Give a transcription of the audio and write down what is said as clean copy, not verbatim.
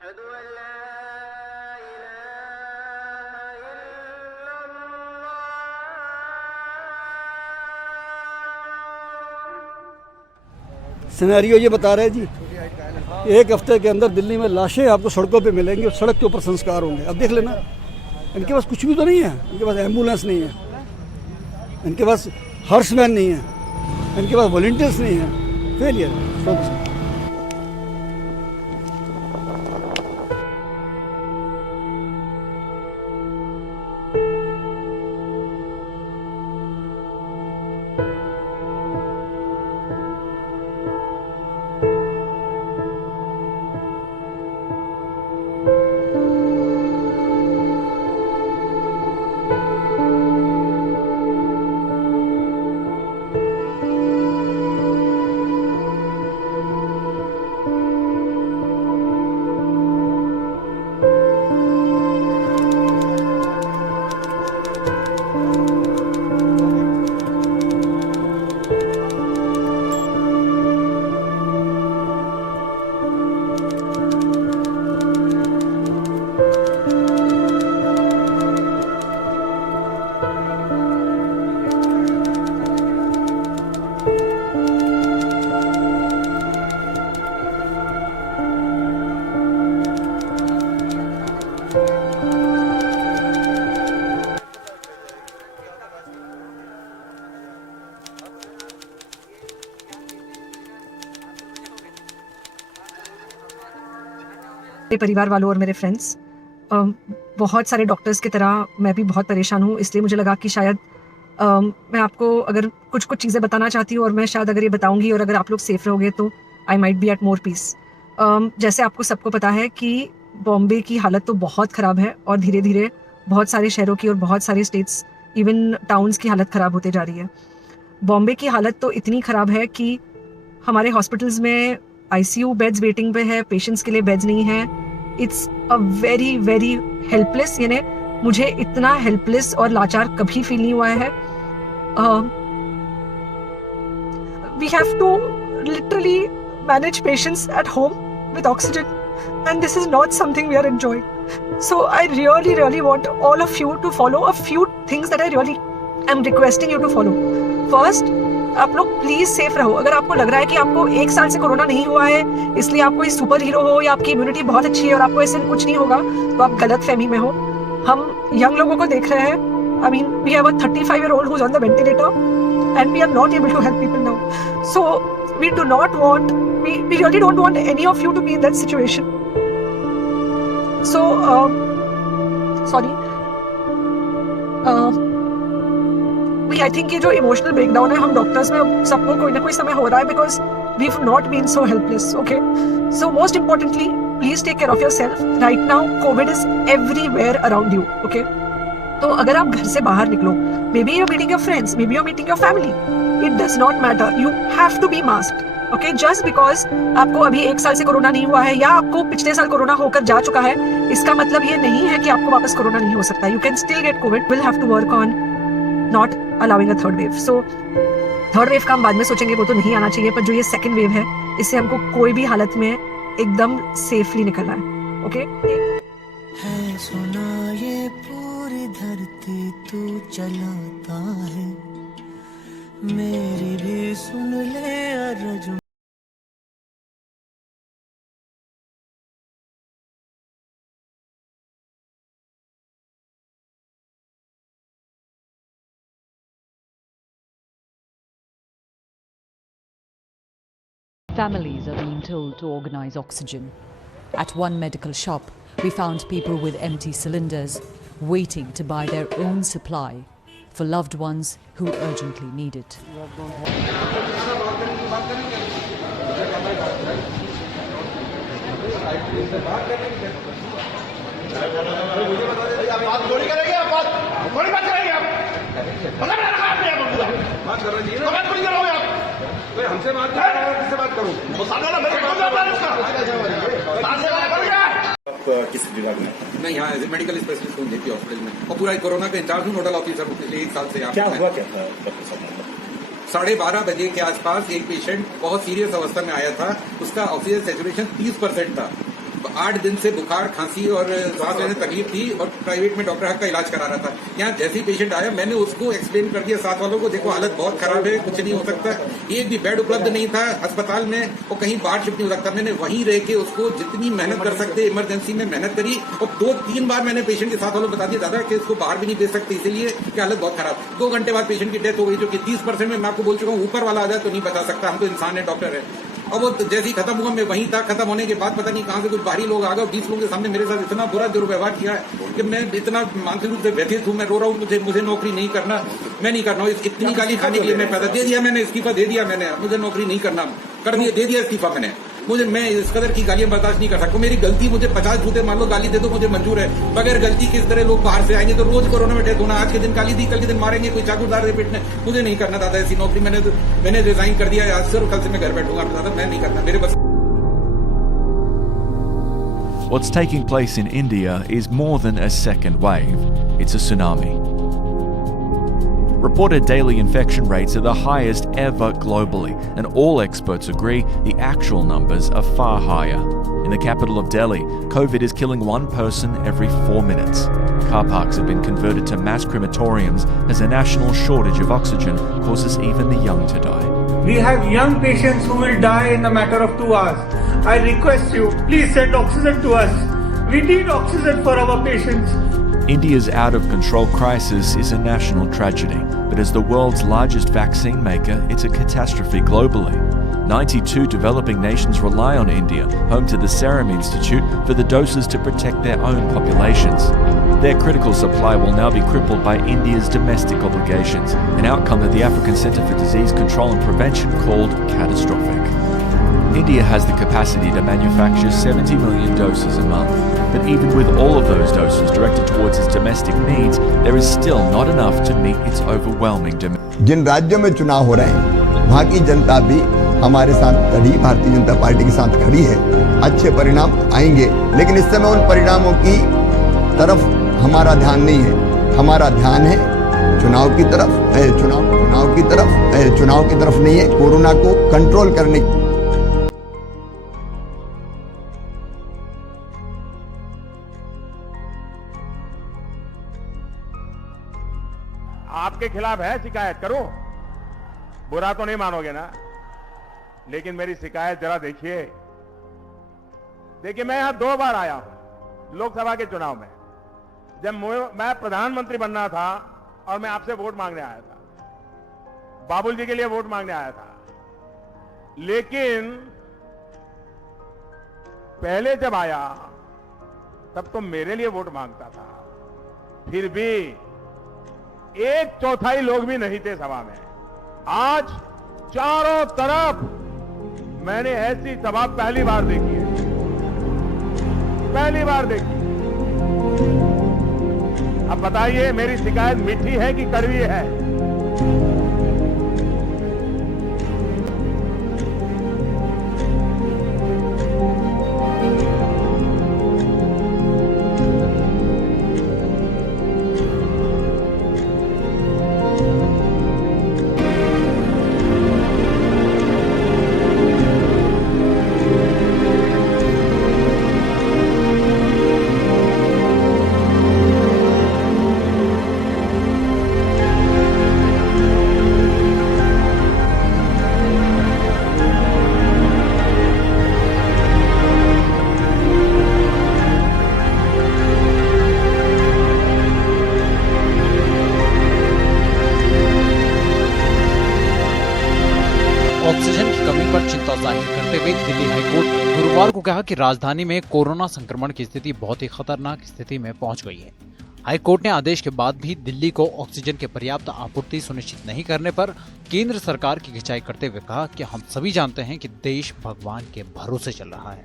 Scenario ये बता रहे हैं जी, एक हफ्ते के अंदर दिल्ली में लाशें आपको सड़कों पे मिलेंगी और सड़क के ऊपर संस्कार होंगे। अब देख लेना, इनके पास कुछ भी तो नहीं है, इनके पास एम्बुलेंस नहीं है, इनके पास हर्समैन नहीं है, इनके पास वॉलंटियर्स नहीं है, फेलियर है। मेरे परिवार वालों और मेरे फ्रेंड्स, बहुत सारे डॉक्टर्स की तरह मैं भी बहुत परेशान हूँ। इसलिए मुझे लगा कि शायद मैं आपको अगर कुछ चीज़ें बताना चाहती हूँ और मैं शायद अगर ये बताऊँगी और अगर आप लोग सेफ रहोगे तो I might be at more peace. जैसे आपको सबको पता है कि बॉम्बे की हालत तो बहुत ख़राब है और धीरे धीरे बहुत सारे शहरों की और बहुत सारे स्टेट्स इवन टाउन्स की हालत ख़राब होते जा रही है। बॉम्बे की हालत तो इतनी ख़राब है कि हमारे हॉस्पिटल्स में ICU बेड्स वेटिंग पे है, पेशेंट्स के लिए बेड्स नहीं है। It's a very very helpless, यानी मुझे इतना हेल्पलेस और लाचार कभी फील नहीं हुआ है। We have to literally manage patients at home with oxygen and this is not something we are enjoying. So I really really want all of you to follow a few things that I really I am requesting you to follow. First, आप लोग please safe रहो। अगर आपको लग रहा है कि आपको 1 साल से कोरोना नहीं हुआ है इसलिए आप कोई सुपर हीरो हो या आपकी इम्यूनिटी बहुत अच्छी है और आपको ऐसे कुछ नहीं होगा, तो आप गलत फहमी में हो। हम यंग लोगों को देख रहे हैं। I mean we have a 35-year-old who's on the ventilator and we are not able to help people now. So we do not want, we really don't want any of you to be in that situation. So sorry. I think ये जो emotional breakdown है हम doctors में सबको कोई ना कोई समय हो रहा है because we have not been so helpless. Okay, so most importantly please take care of your self. Right now COVID is everywhere around you. Okay, तो अगर आप घर से बाहर निकलो, may be you are meeting your friends, may be you are meeting your family, it does not matter, you have to be masked. Okay, just because आपको अभी 1 साल से कोरोना नहीं हुआ है या आपको पिछले साल कोरोना होकर जा चुका है, इसका मतलब ये नहीं है कि आपको वापस कोरोना नहीं हो सकता। You can still get COVID. Will have to work on not allowing a third wave. So third wave का हम बाद में सोचेंगे, वो तो नहीं आना चाहिए, पर जो ये सेकंड वेव है इससे हमको कोई भी हालत में एकदम सेफली निकलना है। ओके, है सुना ये पूरी धरती तू चलाता है, मेरी भी सुन ले Arjun. Families are being told to organize oxygen. At one medical shop, we found people with empty cylinders waiting to buy their own supply for loved ones who urgently need it. हमसे बात किससे बात करूं? किस विभाग में? मैं यहाँ एज ए मेडिकल स्पेशलिस्ट हूँ जेपी हॉस्पिटल में और पूरा कोरोना का इंचार्ज हूँ, नोडल ऑफिसर 1 साल से। क्या हुआ क्या था डॉक्टर साहब? 12:30 बजे के आसपास एक पेशेंट बहुत सीरियस अवस्था में आया था। उसका ऑक्सीजन सैचुरेशन 30% था। तो 8 दिन से बुखार, खांसी और सांस लेने में तकलीफ थी और प्राइवेट में डॉक्टर हक का इलाज करा रहा था। यहाँ जैसे ही पेशेंट आया मैंने उसको एक्सप्लेन कर दिया साथ वालों को, देखो हालत बहुत खराब है, कुछ नहीं हो सकता। एक भी बेड उपलब्ध नहीं था अस्पताल में और कहीं बाहर शिफ्ट नहीं हो सकता। मैंने वहीं रह के उसको जितनी मेहनत कर सकते इमरजेंसी में मेहनत करी और 2-3 बार मैंने पेशेंट के साथ वालों को बता दिया दादा कि इसको बाहर भी नहीं भेज सकते इसीलिए कि हालत बहुत खराब। 2 घंटे बाद पेशेंट की डेथ हो गई, जो कि 30% में मैं आपको बोल चुका हूँ ऊपर वाला आ जाए तो नहीं बचा सकता, हम तो इंसान है, डॉक्टर है। अब वो जैसे ही खत्म हुआ मैं वहीं था, खत्म होने के बाद पता नहीं कहां से कुछ बाहरी लोग आ गए, 20 लोगों के सामने मेरे साथ इतना बुरा दुर्व्यवहार किया है कि मैं इतना मानसिक रूप से व्यथित हूं, मैं रो रहा हूं, मुझे नौकरी नहीं करना, मैं नहीं करना हूं। इतनी गाली खाने के लिए मैं पैदा दे दिया, मैंने इस्तीफा दे दिया, मैंने मुझे नौकरी नहीं करना कर दिया, दे दिया इस्तीफा मैंने। मैं इस कदर की गालियां बर्दाश्त नहीं कर सकता। मेरी गलती, मुझे 50 जूते मान लो गाली दे दो, मुझे मंजूर है। बगैर गलती किस तरह लोग बाहर से आएंगे तो रोज कोरोना में डेथ होना, आज के दिन गाली दी, कल के दिन मारेंगे, कोई चाकूदार से पीटने, मुझे नहीं करना दादा ऐसी नौकरी। मैंने रिजाइन कर दिया आज से और कल से मैं घर बैठूंगा दादा, मैं नहीं करना, मेरे बस। What's taking place in India is more than a second wave. It's a tsunami. Reported daily infection rates are the highest ever globally, and all experts agree the actual numbers are far higher. In the capital of Delhi, COVID is killing 1 person every 4 minutes. Car parks have been converted to mass crematoriums as a national shortage of oxygen causes even the young to die. We have young patients who will die in a matter of 2 hours. I request you, please send oxygen to us. We need oxygen for our patients. India's out-of-control crisis is a national tragedy, but as the world's largest vaccine maker, it's a catastrophe globally. 92 developing nations rely on India, home to the Serum Institute, for the doses to protect their own populations. Their critical supply will now be crippled by India's domestic obligations, an outcome that the African Centre for Disease Control and Prevention called catastrophic. India has the capacity to manufacture 70 million doses a month, but even with all of those doses directed towards its domestic needs, there is still not enough to meet its overwhelming demand. जिन राज्यों में चुनाव हो रहे हैं वहाँ की जनता भी हमारे साथ खड़ी, भारतीय जनता पार्टी के साथ खड़ी है। अच्छे परिणाम आएंगे, लेकिन इस समय उन परिणामों की तरफ हमारा ध्यान नहीं है। हमारा ध्यान है चुनाव की तरफ, चुनाव की तरफ नहीं है, कोरोना को कंट्रोल करने की। आपके खिलाफ है शिकायत, करो, बुरा तो नहीं मानोगे ना, लेकिन मेरी शिकायत जरा देखिए। मैं यहां 2 बार आया हूं लोकसभा के चुनाव में, जब मैं प्रधानमंत्री बनना था और मैं आपसे वोट मांगने आया था, बाबुल जी के लिए वोट मांगने आया था। लेकिन पहले जब आया तब तो मेरे लिए वोट मांगता था, फिर भी 1/4 लोग भी नहीं थे सभा में। आज चारों तरफ मैंने ऐसी सभा पहली बार देखी है, पहली बार देखी। अब बताइए मेरी शिकायत मीठी है कि कड़वी है? ऑक्सीजन की कमी पर चिंता जाहिर करते हुए दिल्ली हाईकोर्ट ने गुरुवार को कहा कि राजधानी में कोरोना संक्रमण की स्थिति बहुत ही खतरनाक स्थिति में पहुंच गई है। हाईकोर्ट ने आदेश के बाद भी दिल्ली को ऑक्सीजन की पर्याप्त आपूर्ति सुनिश्चित नहीं करने पर केंद्र सरकार की खिंचाई करते हुए कहा कि हम सभी जानते हैं कि देश भगवान के भरोसे चल रहा है।